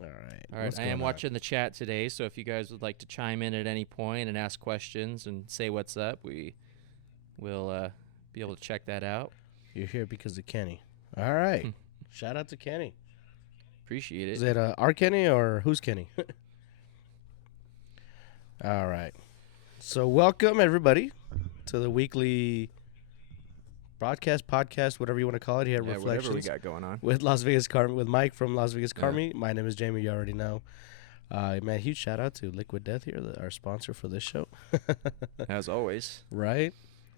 All All right. I am watching the chat today, so if you guys would like to chime in at any point and ask questions and say what's up, we will be able to check that out. You're here because of Kenny. All right. Shout out to Kenny. Appreciate it. Is it our Kenny or who's Kenny? All right. So welcome, everybody, to the weekly podcast, whatever you want to call it here at Whatever we Reflectionz got going on. with Las Vegas Carmi, with Mike from Las Vegas Carmi. My name is Jamie. You already know. Man, huge shout out to Liquid Death here, our sponsor for this show. As always. Right?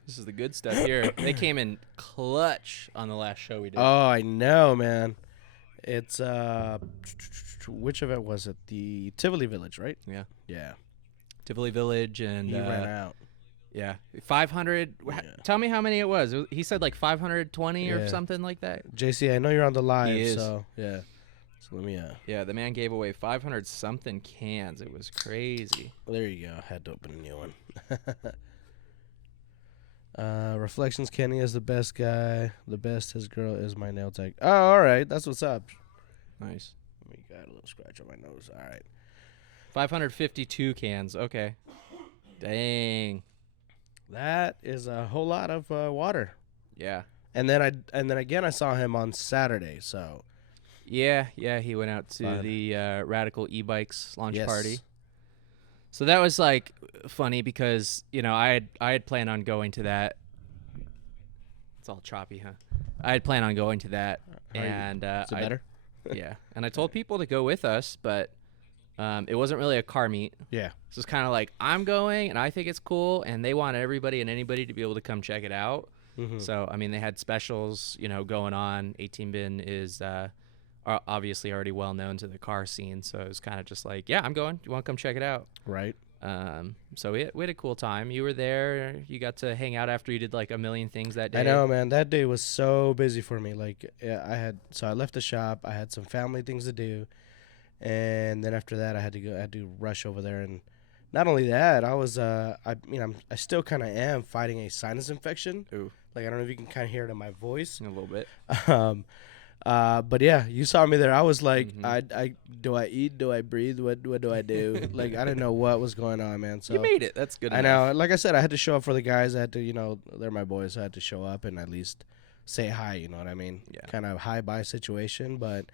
This is the good stuff here. They came in clutch on the last show we did. Oh, I know, man. It's which event was it? The Tivoli Village, right? Yeah. Yeah. Tivoli Village and He ran out. Yeah. 500. Yeah. Tell me how many it was. He said like 520 or Yeah. something like that. JC, I know you're on the live, He is. so yeah. So let me Yeah, the man gave away 500 something cans. It was crazy. there you go. Had to open a new one. Reflectionz Kenny is the best guy. The best his girl is my nail tech. Oh, all right. That's what's up. Nice. Let me got a little scratch on my nose. All right. 552 cans. Okay. Dang. That is a whole lot of water. Yeah. And then again I saw him on Saturday. So Yeah, he went out to Fun. the Radical Ebikes launch yes. party. So that was like funny because, you know, I had planned on going to that. It's all choppy, huh? I had planned on going to that, How are you? and Is it better? yeah, and I told people to go with us, but it wasn't really a car meet. Yeah. So it's kind of like I'm going, and I think it's cool, and they want everybody and anybody to be able to come check it out. Mm-hmm. So I mean, they had specials, you know, going on. 18 Bin is obviously already well known to the car scene, so it was kind of just like, yeah, I'm going. Do you want to come check it out? Right. So we had a cool time. You were there. You got to hang out after you did like a million things that day. I know, man. That day was so busy for me. Like, yeah, I left the shop. I had some family things to do, and then after that, I had to rush over there. And not only that, I still kind of am fighting a sinus infection. Ooh. Like, I don't know if you can kind of hear it in my voice. A little bit. But yeah, you saw me there. I was like, Mhm. do I eat? Do I breathe? What do I do? Like, I didn't know what was going on, man. So You made it. That's good I enough. know. Like I said, I had to show up for the guys. I had to, they're my boys. So I had to show up and at least say hi. You know what I mean? Yeah. Kind of hi bye situation, but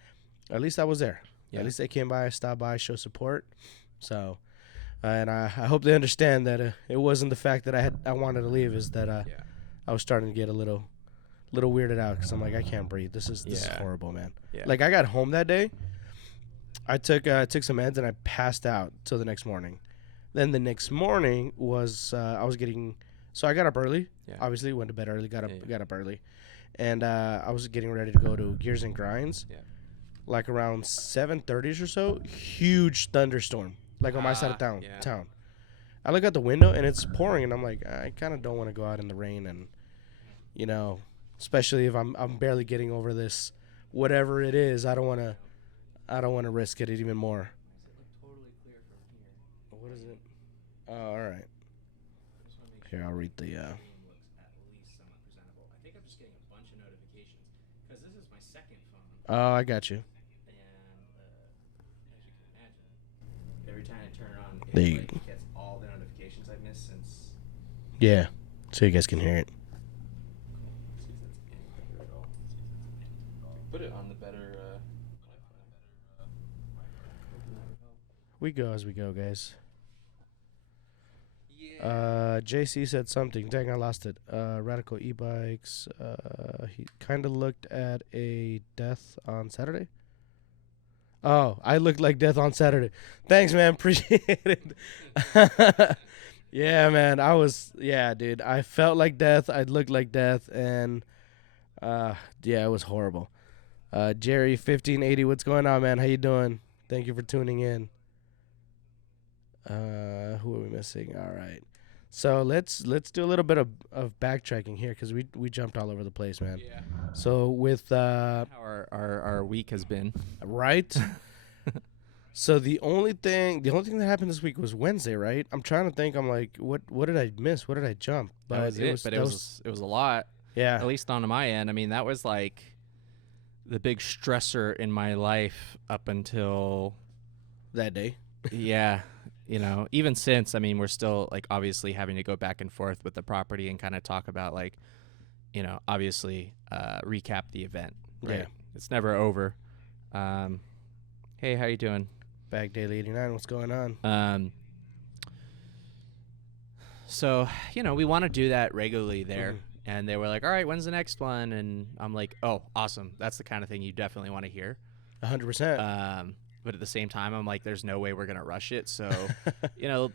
at least I was there. Yeah. At least they came by, stopped by, show support. So, and I hope they understand that it wasn't the fact that I wanted to leave. Is that Yeah. I was starting to get a little weirded out because I'm like, I can't breathe. This is Yeah. horrible, man. Yeah. Like, I got home that day. I took some meds and I passed out till the next morning. Then the next morning was so I got up early. Yeah. Obviously went to bed early. Got up early, and I was getting ready to go to Gears and Grinds. Yeah. Like around 7:30 or so, huge thunderstorm, like on my side of town. Yeah. I look out the window and it's pouring, and I'm like, I kind of don't want to go out in the rain, and especially if I'm barely getting over this, whatever it is. I don't want to risk it even more. What is it? Oh, all right. Here, I'll read the. I think I'm just getting a bunch of notifications because this is my second phone, Oh, I got you. and as you can imagine, every time I turn it on, There you it gets all the notifications I've missed since. Yeah, so you guys can hear it. See if that's anything at all. Put it on the better. We go as we go, guys. Yeah. JC said something. Dang, I lost it. Radical e-bikes. He kind of looked at a death on Saturday. Oh, I looked like death on Saturday. Thanks, man. Appreciate it. Yeah, man. Dude. I felt like death. I looked like death. And, yeah, it was horrible. Jerry, 1580, what's going on, man? How you doing? Thank you for tuning in. Who are we missing? All right. So let's do a little bit of backtracking here because we jumped all over the place, man. Yeah. So with How our week has been. right. So the only thing that happened this week was Wednesday, right? I'm trying to think. I'm like, what did I miss? What did I jump? That was it. But it was a lot. Yeah. At least on my end. I mean, that was like the big stressor in my life up until that day. yeah, even since, I mean, we're still like obviously having to go back and forth with the property and kind of talk about like, obviously recap the event, right? Yeah. It's never over. Hey, how you doing? Bag Daily 89, what's going on? So, we want to do that regularly there. And they were like, all right, when's the next one? And I'm like, oh, awesome. That's the kind of thing you definitely want to hear. 100%. But at the same time, I'm like, there's no way we're going to rush it. So,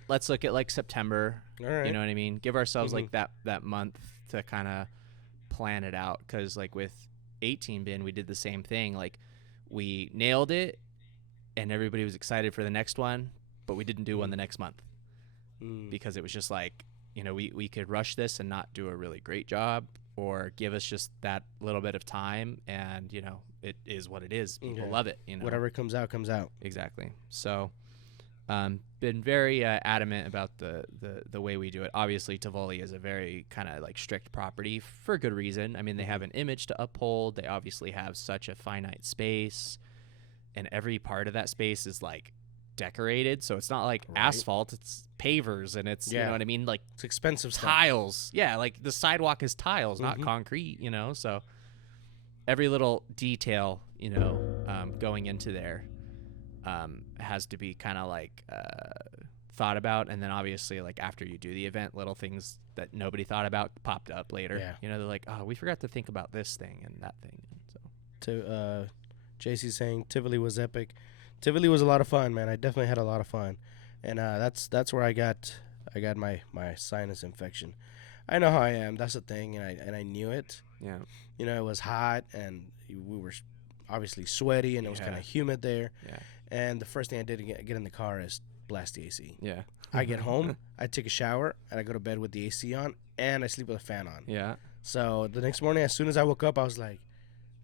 let's look at like September. All right. You know what I mean? Give ourselves like that month to kind of plan it out. Because like with 18 bin, we did the same thing. Like we nailed it and everybody was excited for the next one, but we didn't do one the next month because it was just like, we could rush this and not do a really great job, or give us just that little bit of time, and it is what it is. People love it. Whatever comes out comes out. Exactly. So, been very adamant about the way we do it. Obviously, Tivoli is a very kind of like strict property for good reason. I mean, they have an image to uphold. They obviously have such a finite space, and every part of that space is like decorated, so it's not like asphalt, it's pavers, and it's you know what I mean, like it's expensive tiles stuff. Yeah, like the sidewalk is tiles, not concrete, so every little detail going into there has to be kind of like thought about. And then obviously like after you do the event, little things that nobody thought about popped up later. They're like, oh, we forgot to think about this thing and that thing. So JC saying Tivoli was epic. Tivoli was a lot of fun, man. I definitely had a lot of fun, and that's where I got my sinus infection. I know how I am. That's the thing, and I knew it. Yeah. It was hot, and we were obviously sweaty, and it was kind of humid there. Yeah. And the first thing I did to get in the car is blast the AC. Yeah. I get home, I take a shower, and I go to bed with the AC on, and I sleep with a fan on. Yeah. So the next morning, as soon as I woke up, I was like,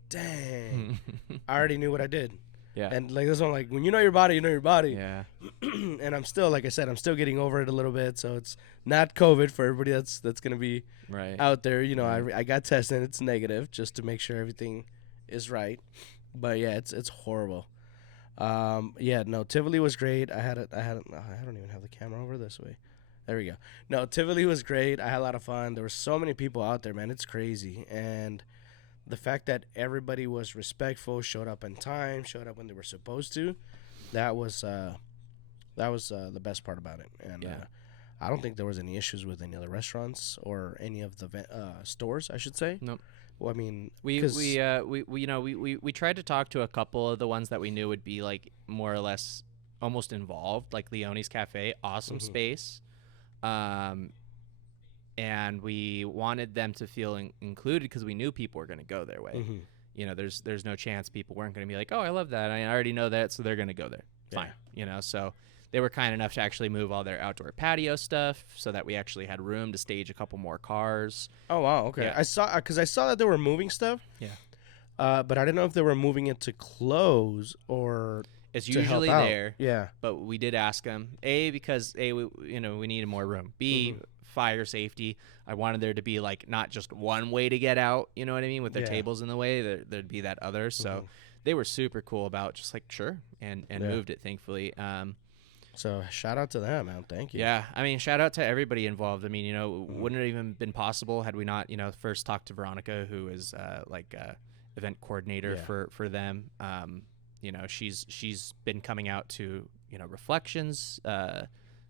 dang, I already knew what I did. Yeah. And like this one, like when you know your body, you know your body. Yeah. And I'm still, like I said, I'm still getting over it a little bit. So it's not COVID for everybody that's gonna be out there. I got tested. It's negative just to make sure everything is right. But yeah, it's horrible. Tivoli was great. I don't even have the camera over this way. There we go. No, Tivoli was great. I had a lot of fun. There were so many people out there, man. It's crazy. And the fact that everybody was respectful, showed up on time, showed up when they were supposed to, that was the best part about it. And I don't think there was any issues with any other restaurants or any of the stores, I should say. Nope. Well, I mean, we tried to talk to a couple of the ones that we knew would be like more or less almost involved, like Leone's Cafe, awesome space. And we wanted them to feel included because we knew people were going to go their way. There's no chance people weren't going to be like, oh, I love that. I already know that, so they're going to go there. Fine. So they were kind enough to actually move all their outdoor patio stuff so that we actually had room to stage a couple more cars. Oh, wow. Okay. Yeah. I saw that they were moving stuff. Yeah. But I didn't know if they were moving it to close or it's usually there. Yeah. But we did ask them, A, because we needed more room. B, fire safety. I wanted there to be like not just one way to get out, you know what I mean, with their tables in the way, there'd be that other. So they were super cool about just like sure and moved it, thankfully. So shout out to them, man. Thank you. Yeah, I mean, shout out to everybody involved. I mean, wouldn't have even been possible had we not, first talked to Veronica, who is event coordinator for them. She's been coming out to Reflectionz,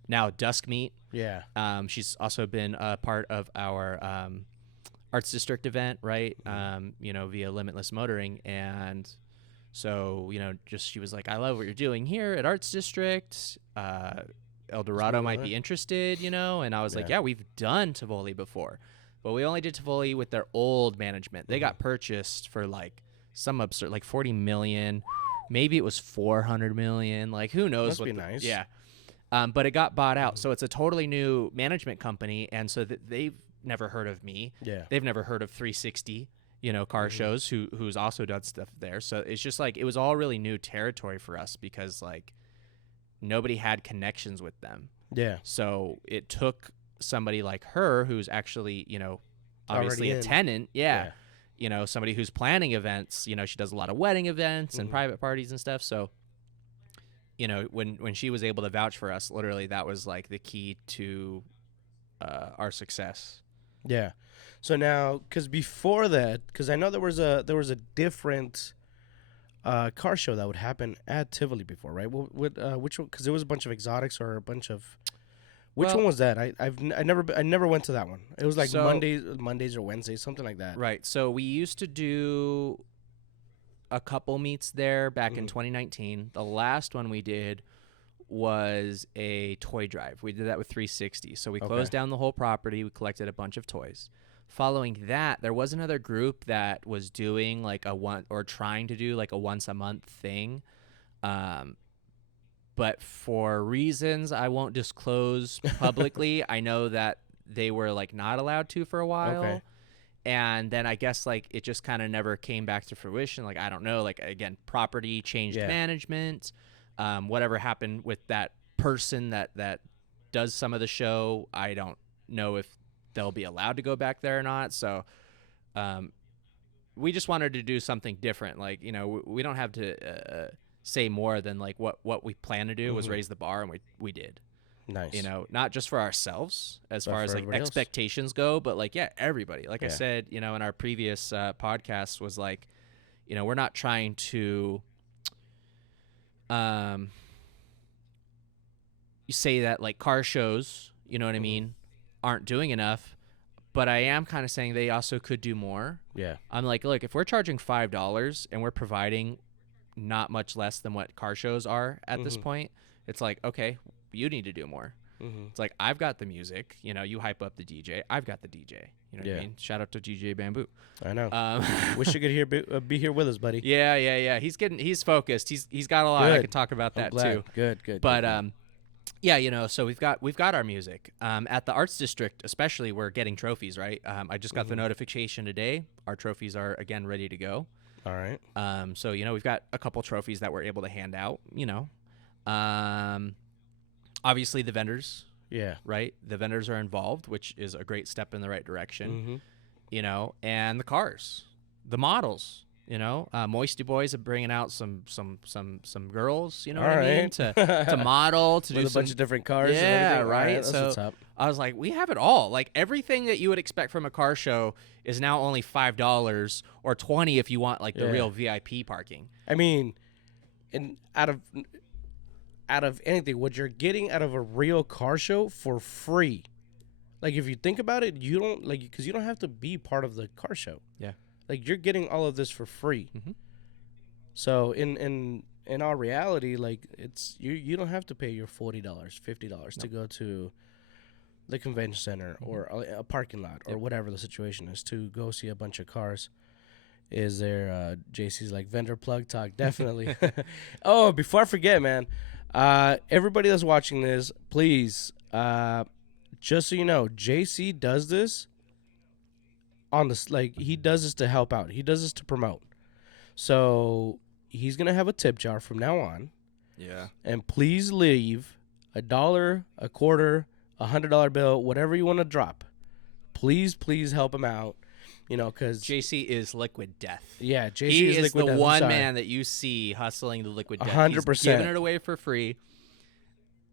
now Dusk Meet. Yeah. She's also been a part of our Arts District event, right? Via Limitless Motoring. And so, she was like, I love what you're doing here at Arts District. El Dorado might be interested, And I was like, yeah, we've done Tivoli before. But we only did Tivoli with their old management. They got purchased for like some absurd, like 40 million. Maybe it was 400 million. Like, who knows? Must be nice. Yeah. But it got bought out. So it's a totally new management company. And so they've never heard of me. Yeah. They've never heard of 360, car shows, who's also done stuff there. So it's just like, it was all really new territory for us because like nobody had connections with them. Yeah. So it took somebody like her who's actually, obviously a tenant. Yeah. somebody who's planning events. She does a lot of wedding events and private parties and stuff. So, when she was able to vouch for us, literally that was like the key to our success. Yeah. So now, because before that, because I know there was a different car show that would happen at Tivoli before, right? Which one? Because there was a bunch of exotics or a bunch of. Which one was that? I never went to that one. It was like Mondays or Wednesdays, something like that. Right. So we used to do a couple meets there back in 2019. The last one we did was a toy drive. We did that with 360. So we closed down the whole property. We collected a bunch of toys. Following that, there was another group that was doing like trying to do like a once a month thing. But for reasons I won't disclose publicly, I know that they were like not allowed to for a while. Okay. And then I guess like it just kind of never came back to fruition. Like, I don't know, like again, property changed management, whatever happened with that person that does some of the show. I don't know if they'll be allowed to go back there or not. So, we just wanted to do something different. Like, we don't have to, say more than like what we plan to do was raise the bar, and we did. Nice. Not just for ourselves as far as like everybody else. expectations go, but like, everybody. Like I said, in our previous podcast was like, we're not trying to you say that like car shows, you know what I mean, aren't doing enough, but I am kind of saying they also could do more. Yeah. I'm like, look, if we're charging $5 and we're providing not much less than what car shows are at this point, it's like, okay, you need to do more. It's like, I've got the music, you hype up the DJ. I've got the DJ. You know what I mean? Shout out to DJ Bamboo. I know. Wish you could be here with us, buddy. Yeah. He's focused. He's got a lot. I could talk about that too. Good. But yeah, so we've got our music. At the Arts District, especially, we're getting trophies, right? I just got the notification today. Our trophies are again ready to go. All right. So we've got a couple trophies that we're able to hand out. Obviously the vendors. Yeah. Right. The vendors are involved, which is a great step in the right direction. And the cars, the models. Moisty Boys are bringing out some girls. You know what I mean? To model, to with do a bunch of different cars. Yeah, and everything. right. That's So what's up. I was like, we have it all. Like, everything that you would expect from a car show is now only $5 or $20 if you want like the real VIP parking. I mean, out of anything, what you're getting out of a real car show for free. Like, if you think about it, you don't because you don't have to be part of the car show. Yeah. Like, you're getting all of this for free. So in our reality, like, it's you don't have to pay your $40, $50 to go to the convention center or a parking lot or whatever the situation is to go see a bunch of cars. Is there JC's like vendor plug talk? Definitely. Oh, before I forget, man, everybody that's watching this, please, just so you know, JC does this on this, like, he does this to help out. He does this to promote. So he's gonna have a tip jar from now on. Yeah. And please leave $1, a quarter, $100 bill, whatever you want to drop. Please help him out. Because JC is liquid death. Yeah, JC he is is liquid the death. one man that you see hustling the liquid death. 100%. He's giving it away for free.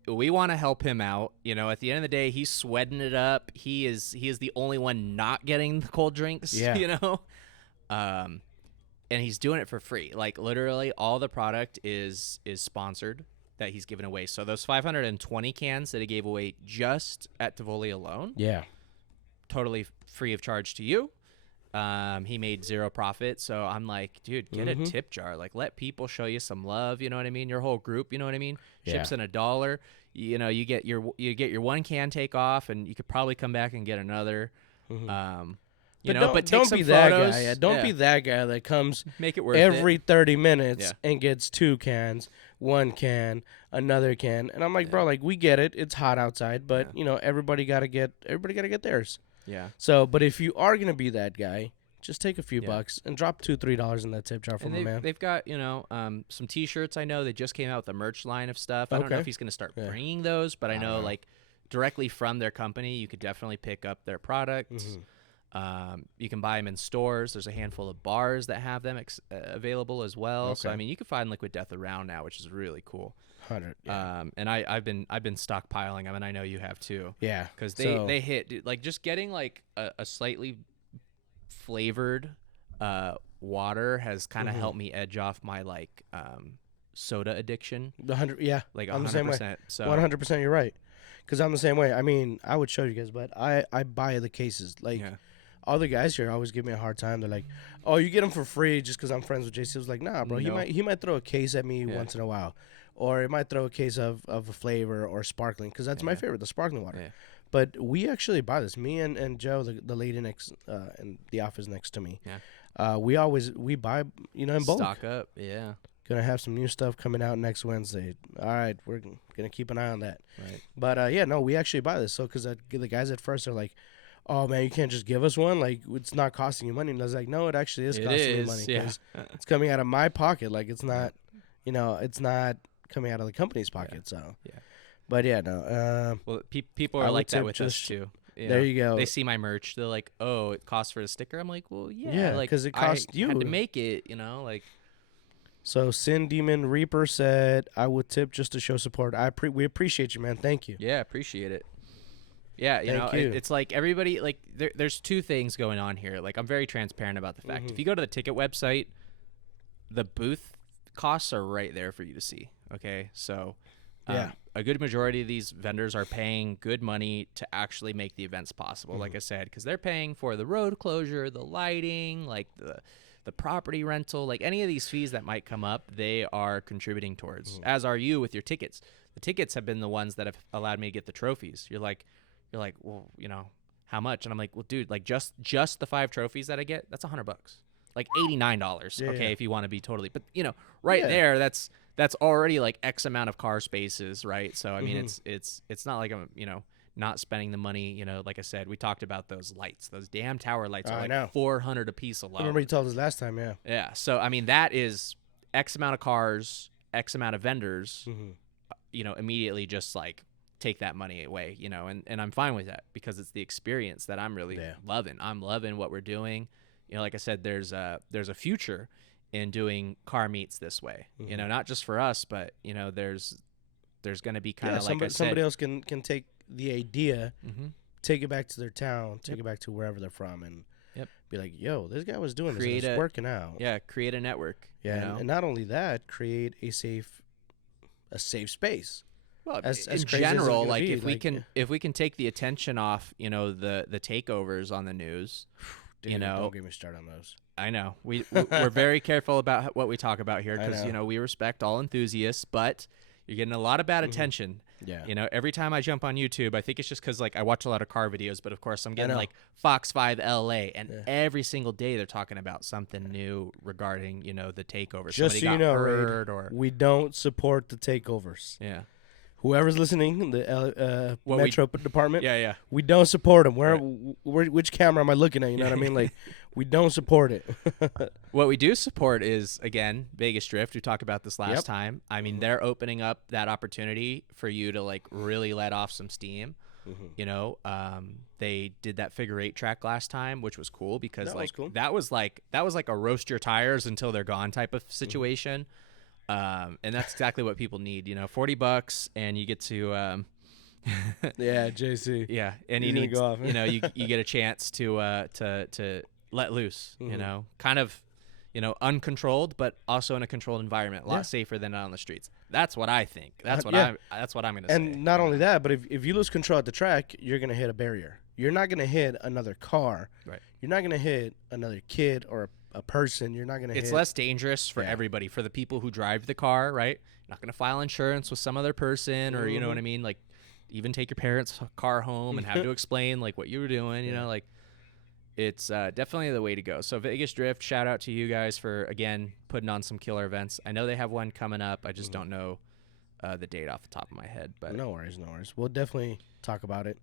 We want to help him out. At the end of the day, he's sweating it up. He is the only one not getting the cold drinks. Yeah. And he's doing it for free. Like, literally, all the product is sponsored that he's giving away. So those 520 cans that he gave away just at Tivoli alone, totally free of charge to you. He made zero profit. So I'm like, dude, get a tip jar. Like, let people show you some love. You know what I mean? Your whole group. You know what I mean? Chips in $1. You get your one can take off, and you could probably come back and get another. But take some be photos. That guy. Yeah, don't be that guy that comes Make it worth every it. 30 minutes and gets 2 cans, 1 can, another can. And I'm like, bro, like, we get it. It's hot outside, but everybody gotta get theirs. Yeah. So, but if you are gonna be that guy, just take a few bucks and drop $2-3 in that tip jar for my man. They've got some T-shirts. I know they just came out with a merch line of stuff. I don't know if he's gonna start bringing those, but I know like directly from their company, you could definitely pick up their product. You can buy them in stores. There's a handful of bars that have them available as well. So Okay. I mean, you can find Liquid Death around now, which is really cool. 100. Yeah. And I've been stockpiling them, and I know you have too, Yeah. because So they hit, dude, like just getting like a slightly flavored water has kind of helped me edge off my like soda addiction, the 100. Yeah. like I'm the same way. 100%. So 100%. You're right. Because I'm the same way. I mean, I would show you guys, but I buy the cases. Like, yeah, all the guys here always give me a hard time. They're like, "Oh, you get them for free just because I'm friends with JC." I was like, "Nah, bro. No. He might throw a case at me once in a while, or it might throw a case of a flavor or sparkling because that's my favorite, the sparkling water." Yeah. But we actually buy this. Me and Joe, the lady next in the office next to me. Yeah. We buy in bulk. Stock up. Yeah. Gonna have some new stuff coming out next Wednesday. All right, we're gonna keep an eye on that. Right. But yeah, no, we actually buy this. So because the guys at first are like, "Oh man, you can't just give us one. Like it's not costing you money." And I was like, "No, it actually is costing me money because it's coming out of my pocket. Like it's not, it's not coming out of the company's pocket." So yeah. But yeah, no. Well, people are like that with us too. There you go. They see my merch. They're like, "Oh, it costs for a sticker." I'm like, "Well, Yeah, like 'cause it cost you. had to make it, like." So Sin Demon Reaper said, "I would tip just to show support. We appreciate you, man. Thank you." Yeah, appreciate it. Yeah, Thank you. it's like everybody, like there's two things going on here. Like I'm very transparent about the fact. If you go to the ticket website, the booth costs are right there for you to see. Okay, so a good majority of these vendors are paying good money to actually make the events possible. Like I said, because they're paying for the road closure, the lighting, like the property rental, like any of these fees that might come up, they are contributing towards. As are you with your tickets. The tickets have been the ones that have allowed me to get the trophies. You're like, well, how much? And I'm like, well, dude, like just the 5 trophies that I get, that's $100, like $89. Okay, if you want to be totally, but there, that's already like X amount of car spaces, right? So I mean, it's not like I'm not spending the money. Like I said, we talked about those lights, those damn tower lights are like $400 a piece alone. I remember you told us last time, yeah. Yeah, so I mean that is X amount of cars, X amount of vendors. Immediately just like take that money away, and I'm fine with that because it's the experience that I'm really loving. I'm loving what we're doing. Like I said, there's a future in doing car meets this way. Not just for us, but there's going to be kind of somebody else can take the idea, take it back to their town, take it back to wherever they're from, and be like, "Yo, this guy was doing this. And it's working out." Yeah, create a network. Yeah, and not only that, create a safe space. Well, in general, like if we can take the attention off, the takeovers on the news, Dude, don't get me started on those. I know we're very careful about what we talk about here because we respect all enthusiasts, but you're getting a lot of bad attention. Yeah. Every time I jump on YouTube, I think it's just because like I watch a lot of car videos, but of course I'm getting like Fox 5 LA, and every single day they're talking about something new regarding the takeover. Just somebody got hurt, Raid, we don't support the takeovers. Yeah. Whoever's listening, the Metro department, we don't support them. Which camera am I looking at? You know what I mean? Like, we don't support it. What we do support is, again, Vegas Drift. We talked about this last time. I mean, they're opening up that opportunity for you to like really let off some steam. They did that figure 8 track last time, which was cool because that was like a roast your tires until they're gone type of situation. And that's exactly what people need, $40 and you get to, yeah, JC. Yeah. And you need, go off, you get a chance to let loose, kind of, uncontrolled, but also in a controlled environment, a lot safer than on the streets. That's what I think. That's what I'm going to say. And not only that, but if you lose control at the track, you're going to hit a barrier. You're not going to hit another car. Right. You're not going to hit another kid or a person. You're not going to hit. It's less dangerous for everybody, for the people who drive the car, right? You're not going to file insurance with some other person or, you know what I mean? Like, even take your parents' car home and have to explain, like, what you were doing, like, it's definitely the way to go. So Vegas Drift, shout out to you guys for, again, putting on some killer events. I know they have one coming up. I just don't know the date off the top of my head. But No worries. We'll definitely talk about it.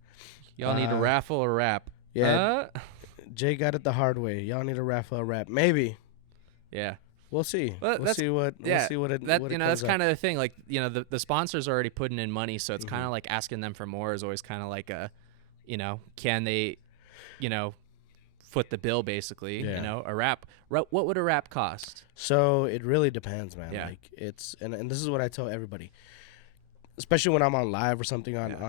Y'all need a raffle or wrap. Yeah. Jay got it the hard way. Y'all need a raffle or wrap. Maybe. Yeah. We'll see. Well, we'll see what it that's kind of the thing. Like, the sponsors are already putting in money, so it's kind of like asking them for more is always kind of like a, can they, foot the bill, basically. Yeah. You know, a wrap. What would a wrap cost? So it really depends, man. Yeah. Like it's and this is what I tell everybody, especially when I'm on live or something on Yeah.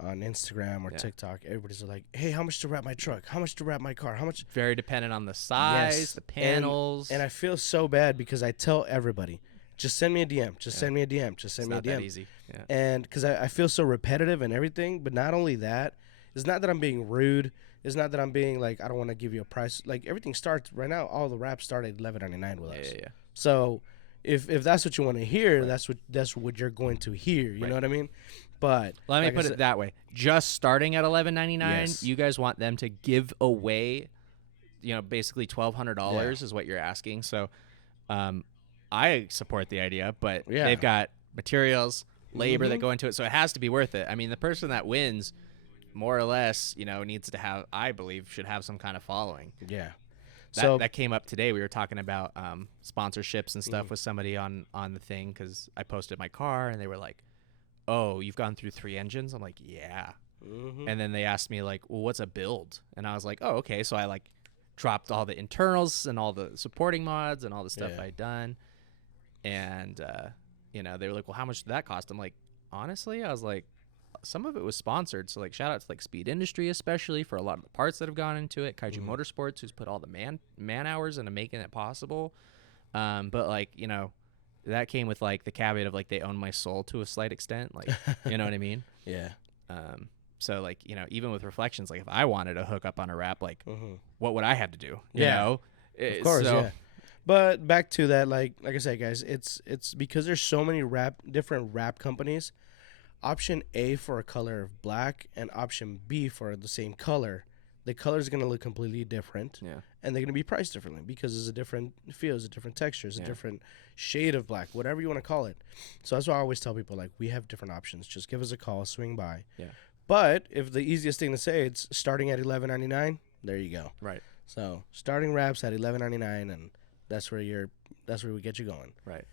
on Instagram or Yeah. TikTok. Everybody's like, "Hey, how much to wrap my truck? How much to wrap my car? How much?" Very dependent on the size, Yes. the panels. And I feel so bad because I tell everybody, just send me a DM. Just Yeah. send me a DM. Just send it's me a not DM. that easy. Yeah. And because I feel so repetitive and everything, but not only that, it's not that I'm being rude. It's not that I'm being like, I don't want to give you a price. Like everything starts right now. All the wraps start at $11.99 with us. Yeah. So if that's what you want to hear, Right. that's what you're going to hear. You Right. know what I mean? But Let me like I put said- it that way. Just starting at $11.99, Yes. you guys want them to give away, basically $1,200 is what you're asking. So, I support the idea, but Yeah. they've got materials, labor that Mhm. go into it, so it has to be worth it. I mean, the person that wins, more or less, needs to have, I believe, should have some kind of following. Yeah. That came up today. We were talking about sponsorships and stuff with somebody on the thing because I posted my car and they were like, "Oh, you've gone through 3 engines?" I'm like, "Yeah." Mhm. And then they asked me like, "Well, what's a build?" And I was like, "Oh, okay." So I like dropped all the internals and all the supporting mods and all the stuff Yeah. I'd done. And they were like, "Well, how much did that cost?" I'm like, honestly, I was like, some of it was sponsored. So like shout out to like Speed Industry, especially for a lot of the parts that have gone into it. Kaiju Motorsports, who's put all the man hours into making it possible. But like, that came with like the caveat of like they own my soul to a slight extent. Like, you know what I mean? Yeah. So like, even with Reflectionz, like if I wanted to hook up on a wrap, like Mhm. what would I have to do? You Yeah. know? Of course, So, yeah. But back to that, like I said, guys, it's because there's so many different wrap companies. Option A for a color of black and option B for the same color. The color is going to look completely different, Yeah. and they're going to be priced differently because it's a different feel, it's a different texture, it's a Yeah. different shade of black, whatever you want to call it. So that's why I always tell people, like, we have different options. Just give us a call, swing by. Yeah. But if the easiest thing to say, it's starting at $11.99, there you go. Right. So starting wraps at $11.99, and that's where we get you going. Right.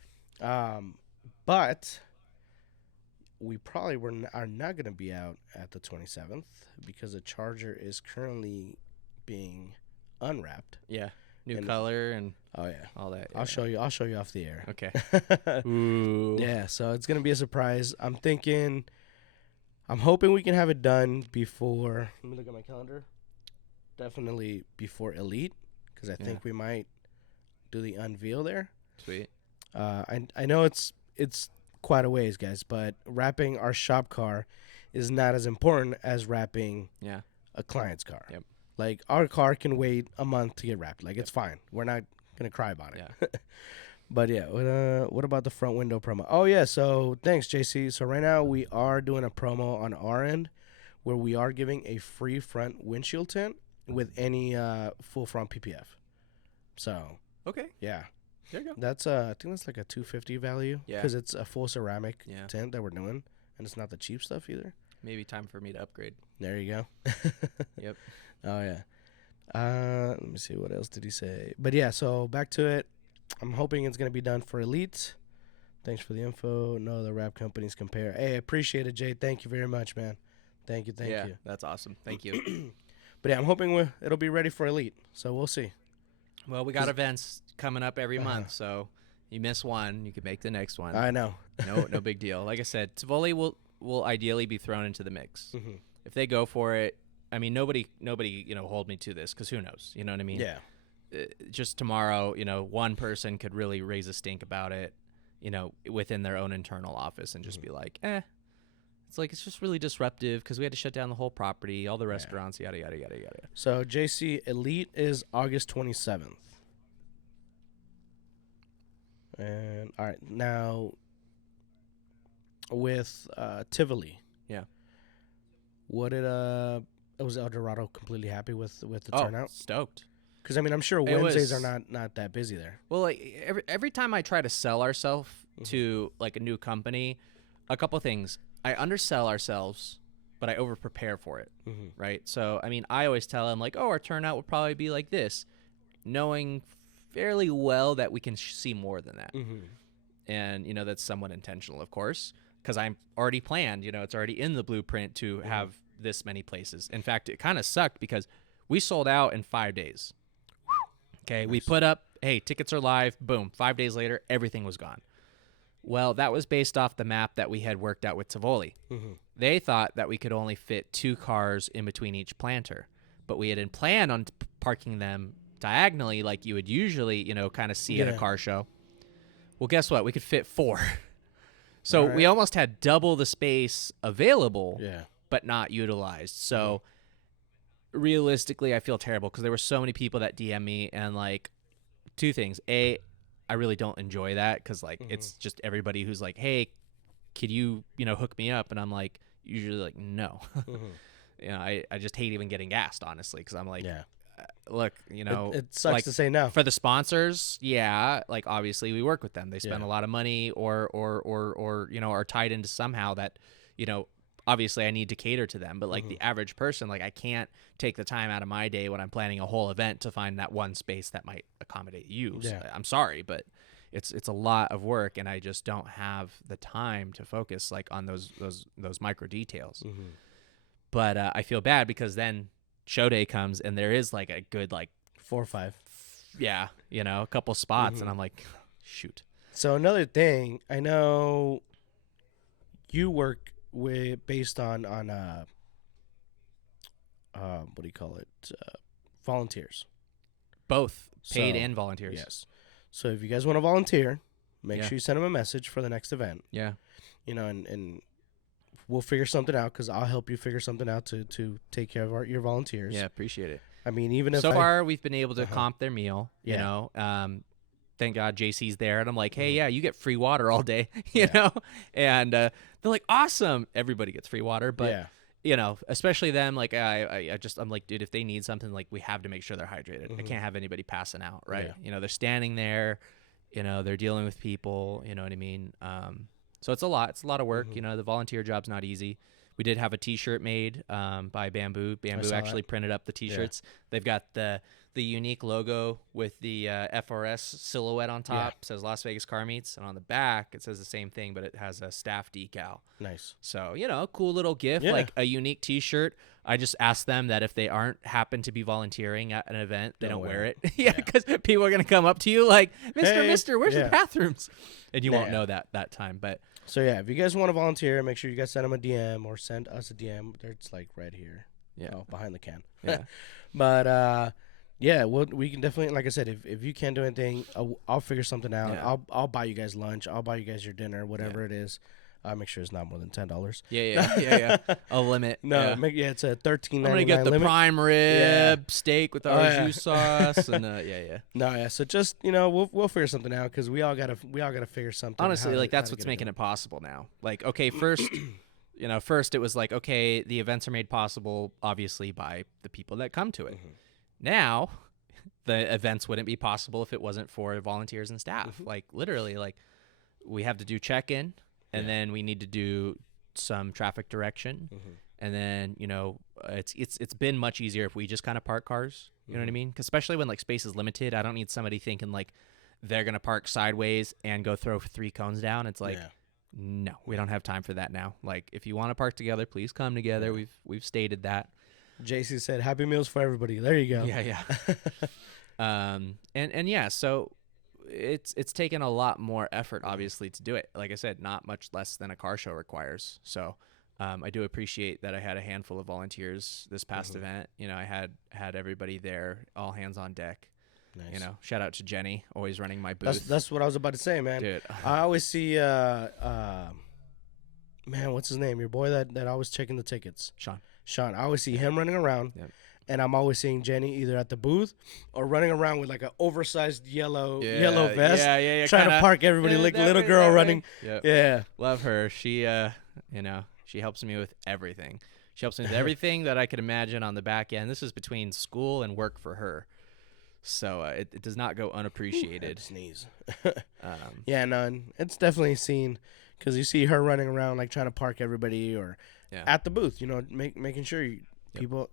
But we probably are not going to be out at the 27th because the Charger is currently being unwrapped. Yeah. New And- color and Oh yeah, all that. I'll show you off the air. Okay. Ooh. Yeah, so it's gonna be a surprise. I'm hoping we can have it done before. Let me look at my calendar. Definitely before Elite, because I think we might do the unveil there. Sweet. I know it's quite a ways, guys, but wrapping our shop car is not as important as wrapping Yeah. a client's car. Yep. Like our car can wait a month to get wrapped. Like it's fine. We're not gonna cry about it. Yeah. But yeah, what about the front window promo? Oh yeah, so thanks JC. So right now we are doing a promo on our end where we are giving a free front windshield tint with any full front PPF. So Okay. yeah, There you go. that's I think that's like a 250 value Yeah. because it's a full ceramic Yeah. tint that we're doing, and it's not the cheap stuff either. Maybe time for me to upgrade. There you go. Yep. Oh yeah. Let me see, what else did he say? But yeah, so back to it. I'm hoping it's gonna be done for Elite. Thanks for the info. No other wrap companies compare. Hey, I appreciate it, Jay. Thank you very much, man. Thank you. yeah, You. that's awesome. Thank you. But yeah, I'm hoping it'll be ready for Elite. So we'll see. Well, we got events coming up every month, so you miss one, you can make the next one. I know. No big deal. Like I said, tivoli will ideally be thrown into the mix. Mhm. If they go for it, I mean, nobody, hold me to this because who knows? You know what I mean? Yeah. Just tomorrow, one person could really raise a stink about it, within their own internal office and just be like, it's just really disruptive because we had to shut down the whole property, all the restaurants, yada, yada, yada, yada. So JC, Elite is August 27th. And all right, now with Tivoli. Yeah. What did was El Dorado completely happy with the turnout? Stoked. Because I mean, I'm sure It Wednesdays was- are not that busy there. Well, like every time I try to sell ourselves to like a new company, a couple things. I undersell ourselves, but I over prepare for it, right? So I mean, I always tell them like, oh, our turnout will probably be like this, knowing fairly well that we can see more than that, and that's somewhat intentional, of course, because I'm already planned. It's already in the blueprint to have this many places. In fact, it kind of sucked because We sold out in 5 days. Okay, Nice. we put up, hey, tickets are live. Boom. 5 days later, everything was gone. Well, that was based off the map that we had worked out with Tivoli. Mm-hmm. They thought that we could only fit 2 cars in between each planter, but we had planned on parking them diagonally like you would usually, kind of see at a car show. Well, guess what? We could fit 4. So we almost had double the space available, but not utilized. So realistically, I feel terrible because there were so many people that DM me, and like 2 things. A, I really don't enjoy that because like it's just everybody who's like, hey, could you, hook me up? And I'm like, usually like, no. I just hate even getting gassed, honestly, because I'm like, look, it sucks like, to say no. For the sponsors, like obviously we work with them. They spend a lot of money or are tied into somehow that, obviously I need to cater to them. But like the average person, like I can't take the time out of my day when I'm planning a whole event to find that one space that might accommodate you. So I'm sorry, but it's a lot of work, and I just don't have the time to focus like on those micro details. But I feel bad because then show day comes and there is like a good like 4 or 5. Yeah, a couple spots, and I'm like, shoot. So another thing, I know you work based on what do you call it? Volunteers. Both paid and volunteers. Yes. So if you guys want to volunteer, make sure you send them a message for the next event. Yeah. And we'll figure something out because I'll help you figure something out to take care of your volunteers. Yeah, appreciate it. I mean, even if so far we've been able to comp their meal. You Yeah. know, thank God JC's there, and I'm like, hey, yeah, you get free water all day. you know, and they're like, awesome. Everybody gets free water, but especially them. Like I'm like, dude, if they need something, like we have to make sure they're hydrated. I can't have anybody passing out, right? Yeah. They're standing there. They're dealing with people. You know what I mean? So it's a lot. It's a lot of work. The volunteer job's not easy. We did have a T-shirt made by Bamboo. Bamboo actually printed up the T-shirts. Yeah. They've got the unique logo with the FRS silhouette on top. It says Las Vegas Car Meets, and on the back it says the same thing, but it has a staff decal. Nice. So cool little gift, like a unique T-shirt. I just asked them that if they aren't happen to be volunteering at an event, they don't wear it. Because people are gonna come up to you like, Mister, where's the bathrooms? And you won't know that time, but. So, if you guys want to volunteer, make sure you guys send them a DM or send us a DM. It's like right here. Behind the can. Yeah. But, we can definitely, like I said, if you can't do anything, I'll figure something out. Yeah. I'll buy you guys lunch. I'll buy you guys your dinner, whatever it is. I'll make sure it's not more than $10. Yeah. A limit. No, it's a $13.99 I'm gonna get the limit. prime rib steak with our jus sauce, and So just we'll figure something out because we all gotta figure something. Honestly, like that's what's making it possible now. Like, okay, first, first it was like, okay, the events are made possible obviously by the people that come to it. Now, the events wouldn't be possible if it wasn't for volunteers and staff. Like literally, like we have to do check-in. And then we need to do some traffic direction, and then it's been much easier if we just kind of park cars. You know what I mean? 'Cause especially when like space is limited, I don't need somebody thinking like they're gonna park sideways and go throw 3 cones down. It's like, no, we don't have time for that now. Like if you want to park together, please come together. We've stated that. JC said, "Happy meals for everybody." There you go. Yeah. So. It's taken a lot more effort, obviously, to do it. Like I said, not much less than a car show requires. So I do appreciate that I had a handful of volunteers this past event. I had everybody there, all hands on deck. Nice. Shout out to Jenny, always running my booth. That's what I was about to say, man. Dude. I always see man, what's his name? Your boy that always checking the tickets. Sean. I always see him running around. Yep. And I'm always seeing Jenny either at the booth or running around with like an oversized yellow vest, trying to park everybody like a little girl running. Yep. Yeah, love her. She, she helps me with everything. She helps me with everything that I could imagine on the back end. This is between school and work for her, so it does not go unappreciated. Sneeze. It's definitely seen because you see her running around like trying to park everybody or at the booth. Making sure people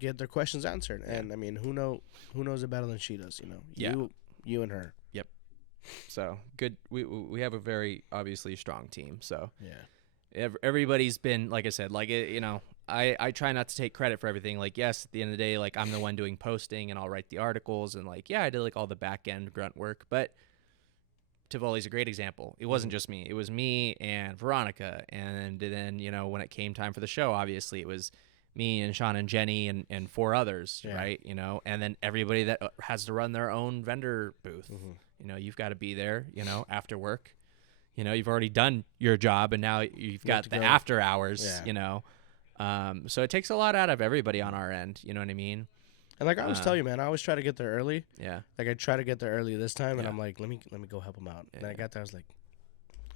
get their questions answered. And I mean, who knows it better than she does, you and her. Yep. So good. We have a very obviously strong team. So everybody's been, like I said, like I try not to take credit for everything. Like, yes, at the end of the day, like I'm the one doing posting and I'll write the articles and like, yeah, I did like all the back end grunt work, but Tivoli's a great example. It wasn't just me. It was me and Veronica. And then, when it came time for the show, obviously it was me and Sean and Jenny and 4 others, right? And then everybody that has to run their own vendor booth. You've got to be there, after work. You've already done your job and now you've got the after hours, so it takes a lot out of everybody on our end. You know what I mean? And like I always tell you, man, I always try to get there early. Yeah. Like I try to get there early this time, and I'm like, let me go help him out. And then I got there, I was like,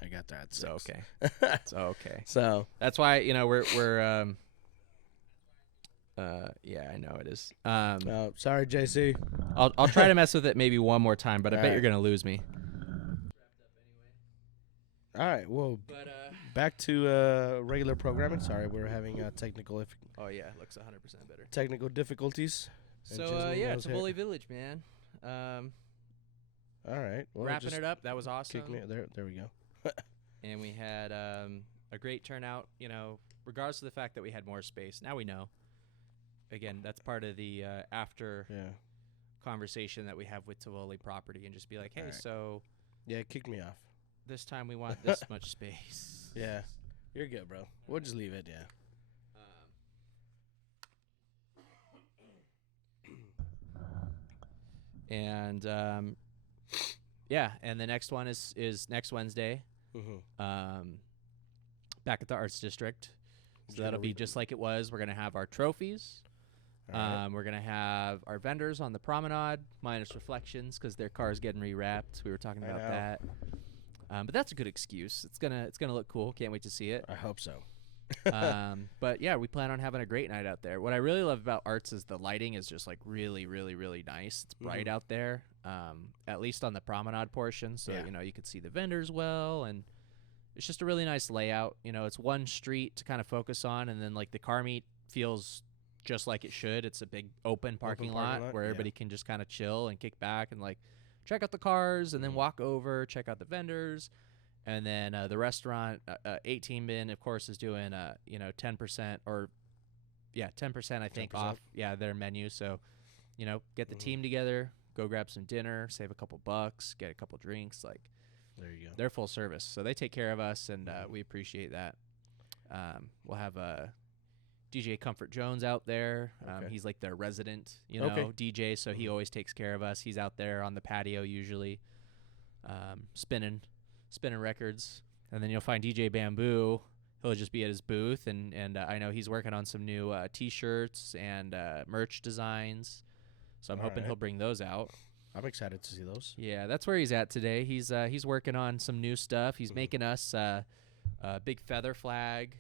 I got there at 6. So okay. It's okay. So that's why we're yeah, I know it is. Sorry, JC. I'll try to mess with it maybe one more time, but I bet you're gonna lose me. All right, well, back to regular programming. Sorry, we're having technical. Oh yeah, looks 100% better. Technical difficulties. So yeah, Tivoli Village, man. All right, well, wrapping it up. That was awesome. There we go. And we had a great turnout. Regardless of the fact that we had more space. Now we know. Again, that's part of the after conversation that we have with Tivoli property, and just be like, hey, so kick me off. This time we want this much space. Yeah, you're good, bro. We'll just leave it. Yeah. And and the next one is next Wednesday. Back at the Arts District. So that'll be just like it was. We're gonna have our trophies. Right. We're gonna have our vendors on the promenade, minus Reflectionz, because their car's getting rewrapped. We were talking about that. But that's a good excuse. It's gonna look cool. Can't wait to see it. I hope so. But yeah, we plan on having a great night out there. What I really love about Arts is the lighting is just like really, really, really nice. It's bright out there, at least on the promenade portion. So you could see the vendors well, and it's just a really nice layout. It's one street to kind of focus on, and then like the car meet feels just like it should. It's a big open parking lot where everybody can just kind of chill and kick back and like check out the cars, and then walk over, check out the vendors. And then the restaurant, 18 Bin, of course, is doing 10% or 10% I think 10%. Off their menu. So get the team together, go grab some dinner, save a couple bucks, get a couple drinks. Like, there you go. They're full service, so they take care of us, and we appreciate that. We'll have DJ Comfort Jones out there. He's like their resident DJ, so he always takes care of us. He's out there on the patio usually, spinning records. And then you'll find DJ Bamboo. He'll just be at his booth, and I know he's working on some new T-shirts and merch designs. So I'm hoping he'll bring those out. I'm excited to see those. Yeah, that's where he's at today. He's working on some new stuff. He's making us a big feather flag.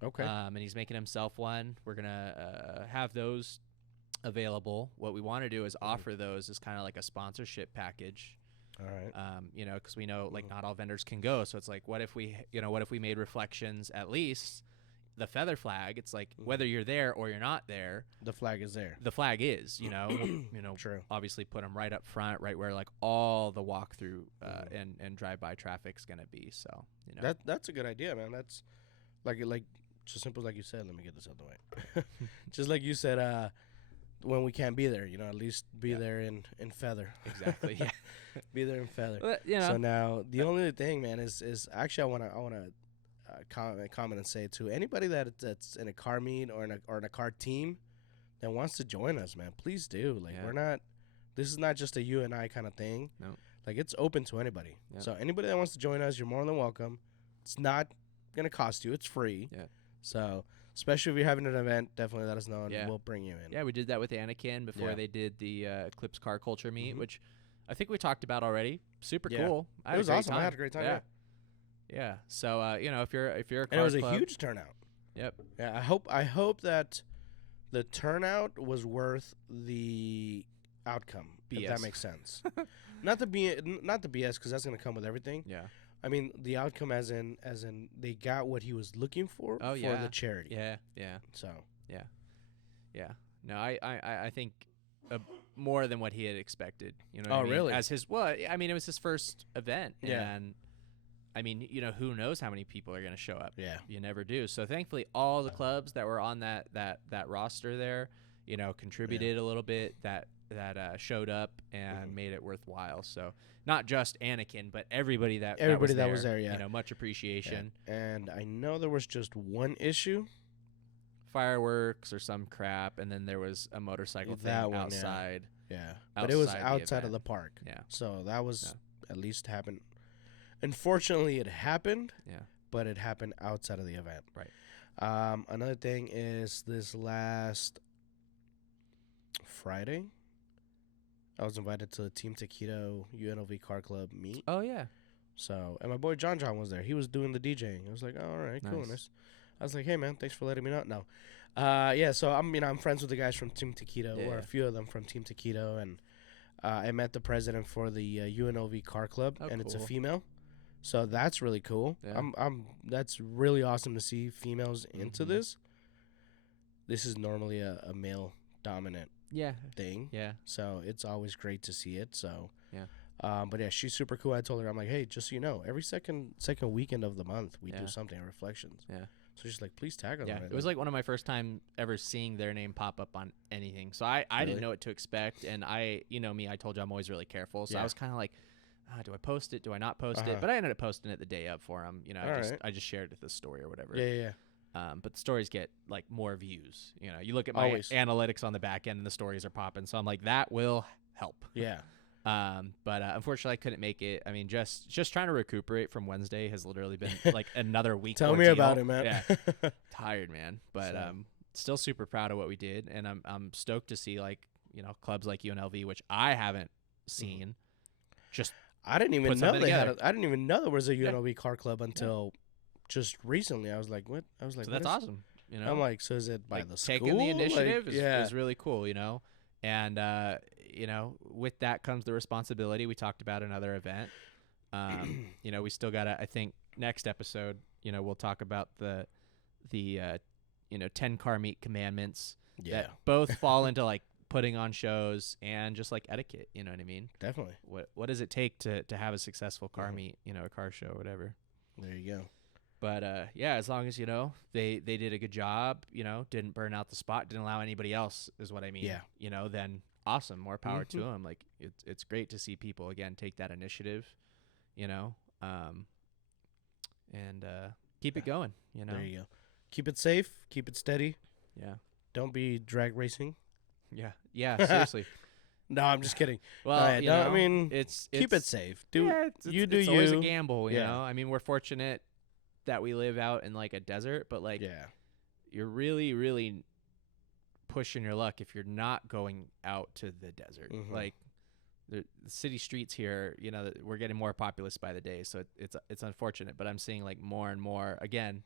Okay. And he's making himself one. We're gonna have those available. What we want to do is offer those as kind of like a sponsorship package. All right. Because we know like not all vendors can go. So it's like, what if we made Reflectionz at least the feather flag? It's like whether you're there or you're not there, the flag is there. The flag is, True. Obviously put them right up front, right where like all the walkthrough and drive-by traffic's gonna be. So that's a good idea, man. That's like just simple like you said. Let me get this out of the way. Just like you said, when we can't be there, at least be there in feather. Exactly. Yeah. Be there in feather. But, So now the only thing, man, is actually I wanna comment and say to anybody that's in a car meet or in a car team that wants to join us, man, please do. Like this is not just a you and I kind of thing. No. Like it's open to anybody. Yeah. So anybody that wants to join us, you're more than welcome. It's not gonna cost you. It's free. Yeah. So especially if you're having an event, definitely let us know and we'll bring you in. Yeah, we did that with Anakin before they did the Eclipse Car Culture meet, which I think we talked about already. Super cool. It was awesome. I had a great time. Yeah. So if you're a car and it was club, a huge turnout. Yep. Yeah. I hope that the turnout was worth the outcome. BS. If that makes sense. not the BS because that's gonna come with everything. Yeah. I mean the outcome as in they got what he was looking for for the charity. Yeah. Yeah. So. Yeah. Yeah. No, I think more than what he had expected. You know what I mean? Really? As his it was his first event, and I mean, who knows how many people are going to show up? Yeah. You never do. So thankfully, all the clubs that were on that roster there, contributed a little bit. That showed up and made it worthwhile. So not just Anakin, but everybody that was there. Yeah. Much appreciation. Yeah. And I know there was just one issue. Fireworks or some crap, and then there was a motorcycle thing outside. Yeah. But it was outside of the park. Yeah. So that was at least happened. Unfortunately, it happened. Yeah. But it happened outside of the event. Right. Another thing is this last Friday, I was invited to the Team Taquito UNLV Car Club meet. Oh, yeah. So, and my boy John was there. He was doing the DJing. I was like, oh, all right, cool. Nice. I was like, hey, man, thanks for letting me know. No. Yeah, so I'm friends with the guys from Team Taquito, or a few of them from Team Taquito, and I met the president for the UNLV Car Club, and it's a female. So that's really cool. Yeah. That's really awesome to see females into this. This is normally a male dominant thing. Yeah. So it's always great to see it. So yeah. But yeah, she's super cool. I told her, I'm like, hey, just so you know, every second weekend of the month we do something at Reflectionz. Yeah. So she's like, please tag us. Yeah. It was like one of my first time ever seeing their name pop up on anything. So I didn't know what to expect, and I told you I'm always really careful. So I was kind of like, do I post it? Do I not post it? But I ended up posting it the day of for him. I just shared it the story or whatever. Yeah. But the stories get like more views. You look at my analytics on the back end, and the stories are popping. So I'm like, that will help. Yeah. But unfortunately, I couldn't make it. I mean, just trying to recuperate from Wednesday has literally been like another week. Tell me about it, man. Yeah, tired, man. But still super proud of what we did, and I'm stoked to see like clubs like UNLV, which I haven't seen. Just I didn't even know I didn't even know there was a UNLV car club until just recently. I was like, what? I was like, so that's awesome. I'm like, so is it by the school? Taking the initiative is really cool, and with that comes the responsibility. We talked about another event. We still gotta. I think next episode, we'll talk about the 10 car meet commandments that both fall into like putting on shows and just like etiquette. You know what I mean? Definitely. What does it take to have a successful car meet? A car show, whatever. There you go. But as long as they did a good job, didn't burn out the spot, didn't allow anybody else, is what I mean. Yeah. Then awesome, more power to them. Like it's great to see people again take that initiative, and keep it going. There you go. Keep it safe. Keep it steady. Yeah. Don't be drag racing. Yeah. Yeah. Seriously. No, I'm just kidding. Well, I mean, it's keep it safe. It's always a gamble. You know. I mean, we're fortunate that we live out in like a desert, but like, you're really, really pushing your luck if you're not going out to the desert. Like the city streets here, we're getting more populous by the day, so it's unfortunate. But I'm seeing like more and more again,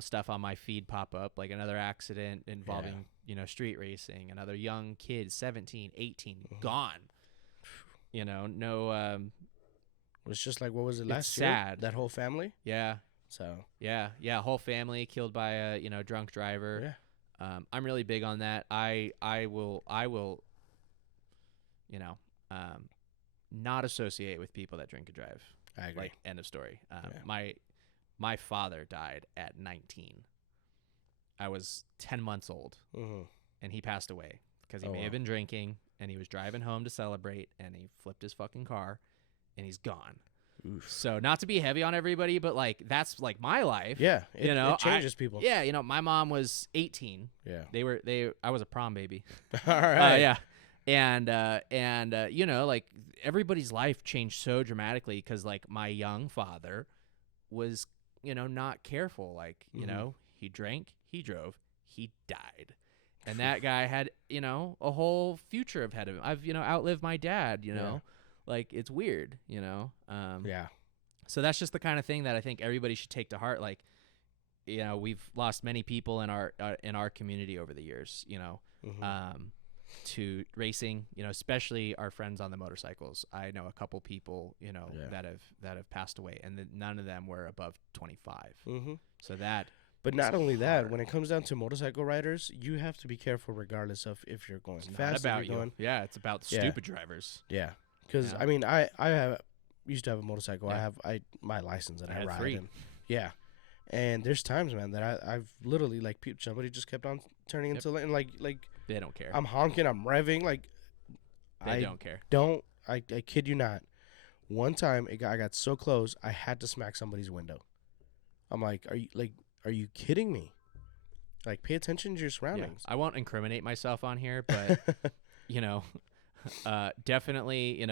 stuff on my feed pop up, like another accident involving street racing, another young kid, 17, 18, gone. No. It's just like, what was it last year? Sad. That whole family. Yeah. So yeah, whole family killed by a drunk driver. Yeah. I'm really big on that. I will not associate with people that drink and drive. I agree. Like, end of story. My father died at 19. I was 10 months old, and he passed away because he may have been drinking, and he was driving home to celebrate, and he flipped his fucking car, and he's gone. Oof. So not to be heavy on everybody, but like that's like my life. Yeah, it changes people. Yeah, my mom was 18. Yeah, I was a prom baby. All right. Yeah, and like everybody's life changed so dramatically because like my young father was not careful. Like he drank, he drove, he died, and that guy had a whole future ahead of him. I've outlived my dad. Like, it's weird, Yeah. So that's just the kind of thing that I think everybody should take to heart. Like, we've lost many people in our community over the years, to racing, especially our friends on the motorcycles. I know a couple people, that have passed away, and none of them were above 25. So that. But not only that, when it comes down to motorcycle riders, you have to be careful regardless of if you're going fast. It's about you. Yeah, it's about stupid drivers. Yeah. Because, I mean, I have used to have a motorcycle. Yeah. I have my license and I I had ride. 3. And, yeah. And there's times, man, that I've literally like somebody just kept on turning into and like They don't care. I'm honking, I'm revving, like They don't care. I kid you not. One time I got so close I had to smack somebody's window. I'm like, are you kidding me? Like, pay attention to your Yeah. surroundings. I won't incriminate myself on here, but you know, definitely,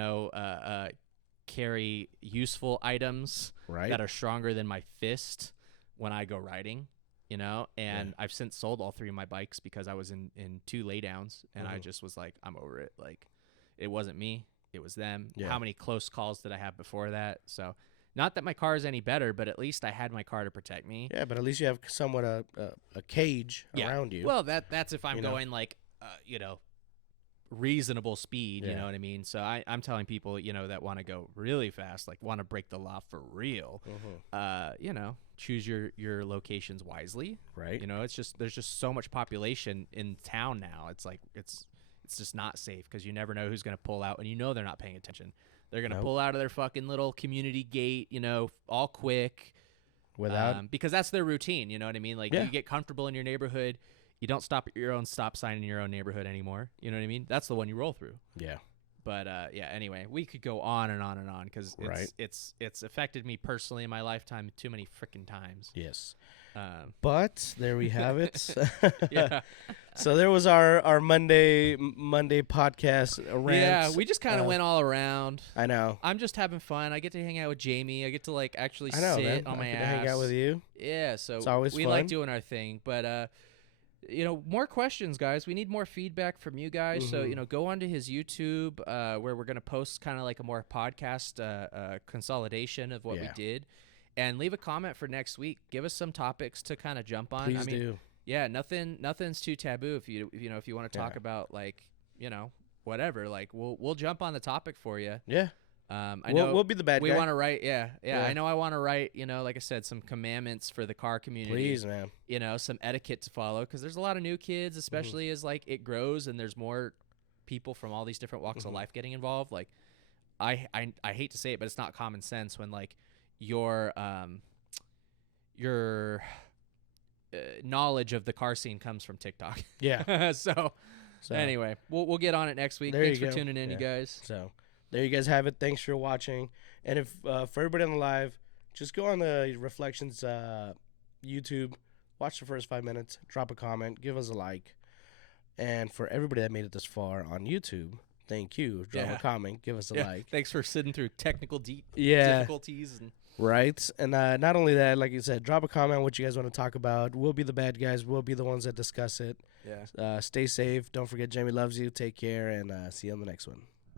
carry useful items Right. that are stronger than my fist when I go riding, and Yeah. I've since sold all 3 of my bikes because I was in 2 laydowns and I Mhm. just was like, I'm over it. Like, it wasn't me, it was them. Yeah. How many close calls did I have before that? So not that my car is any better, but at least I had my car to protect me. Yeah, but at least you have somewhat a cage around you. Well, that's if I'm You know? going like, reasonable speed, you Yeah. know what I mean? So I'm telling people, that want to go really fast, like want to break the law for real, choose your locations wisely. Right. It's just, there's just so much population in town now. It's like, it's just not safe because you never know who's going to pull out, and they're not paying attention. They're going to Nope. pull out of their fucking little community gate, all quick. Without Because that's their routine, you know what I mean? Like, Yeah. you get comfortable in your neighborhood, you don't stop at your own stop sign in your own neighborhood anymore. You know what I mean? That's the one you roll through. yeah. But anyway, we could go on and on and on because Right. it's affected me personally in my lifetime too many freaking times. Yes. Um, But there we have it. yeah, So there was our Monday podcast rant. yeah, we just kind of went all around. I know. I'm just having fun. I get to hang out with Jamie. I get to like actually I know, sit man. on my I get to ass. hang out with you. Yeah, so It's always we fun. like doing our thing, but more questions, guys. We need more feedback from you guys. So Mhm. go onto his YouTube, where we're gonna post kind of like a more podcast consolidation of what we Yeah. did, and leave a comment for next week. Give us some topics to kind of jump on. Please I mean, do. yeah, nothing's too taboo. If you want to talk Yeah. about like whatever, like we'll jump on the topic for you. Yeah. I know We'll be the bad we guy. want to write, yeah. Yeah. I know I want to write, like I said, some commandments for the car community. Please, man. Some etiquette to follow because there's a lot of new kids, especially as like it grows and there's more people from all these different walks of life getting involved. Like, I hate to say it, but it's not common sense when like your knowledge of the car scene comes from TikTok. Yeah. so anyway, we'll get on it next week. There Thanks you for go. tuning in, Yeah. you guys. So there you guys have it. Thanks for watching. And if for everybody on the live, just go on the Reflectionz YouTube, watch the first 5 minutes, drop a comment, give us a like. And for everybody that made it this far on YouTube, thank you. Drop Yeah. a comment, give us a like. Thanks for sitting through technical Yeah. difficulties and Right. And not only that, like you said, drop a comment what you guys want to talk about. We'll be the bad guys. We'll be the ones that discuss it. yeah. Stay safe. Don't forget Jamie loves you. Take care, and see you on the next one.